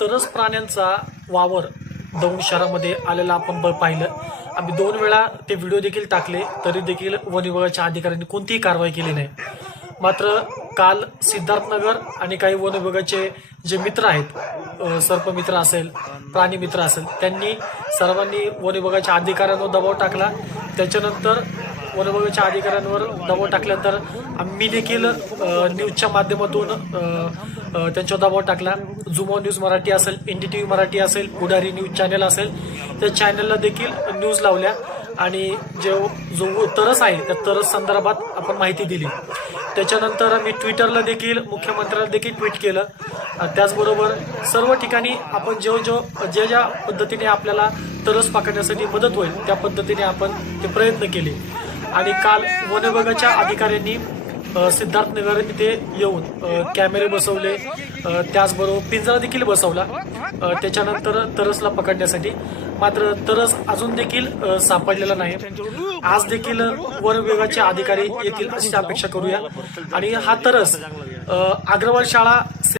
तरस प्राण्यांचा वावर दौंड शहरामध्ये आलेला आपण पाहिलं। आम्ही 2 वेळा ते व्हिडिओ देखील टाकले, तरी देखील वन विभागाच्या अधिकाऱ्यांनी कोणतीही कारवाई केली नाही। मात्र काल सिद्धार्थनगर आणि काही वन विभागाचे जे मित्र आहेत, सर्पमित्र असेल, प्राणी मित्र असेल, त्यांनी सर्वांनी वन विभागाच्या अधिकाऱ्यांवर दबाव टाकला। त्याच्यानंतर वन विभागाच्या अधिकाऱ्यांवर दबाव टाकल्यानंतर आम्ही देखील न्यूजच्या माध्यमातून त्यांच्यावर दबाव टाकला। जुमो न्यूज मराठी असेल, NDTV मराठी असेल, पुढारी न्यूज चॅनल असेल, त्या चॅनलला देखील न्यूज लावल्या आणि जो तरस आहे त्या तरस संदर्भात आपण माहिती दिली। त्याच्यानंतर मी ट्विटरला देखील मुख्यमंत्र्यांना देखील ट्विट केलं। त्याचबरोबर सर्व ठिकाणी आपण ज्या पद्धतीने आपल्याला तरस पकडण्यासाठी मदत होईल त्या पद्धतीने आपण ते प्रयत्न केले। आणि काल वन विभागाच्या अधिकाऱ्यांनी सिद्धार्थनगर इथे येऊन कॅमेरे बसवले, त्याचबरोबर पिंजरा देखील बसवला त्याच्यानंतर तरसला पकडण्यासाठी। मात्र तरस अजून देखील सापडलेला नाही। आज देखील वन विभागाचे अधिकारी येतील अशी अपेक्षा करूया। आणि हा तरस अग्रवाल शाळा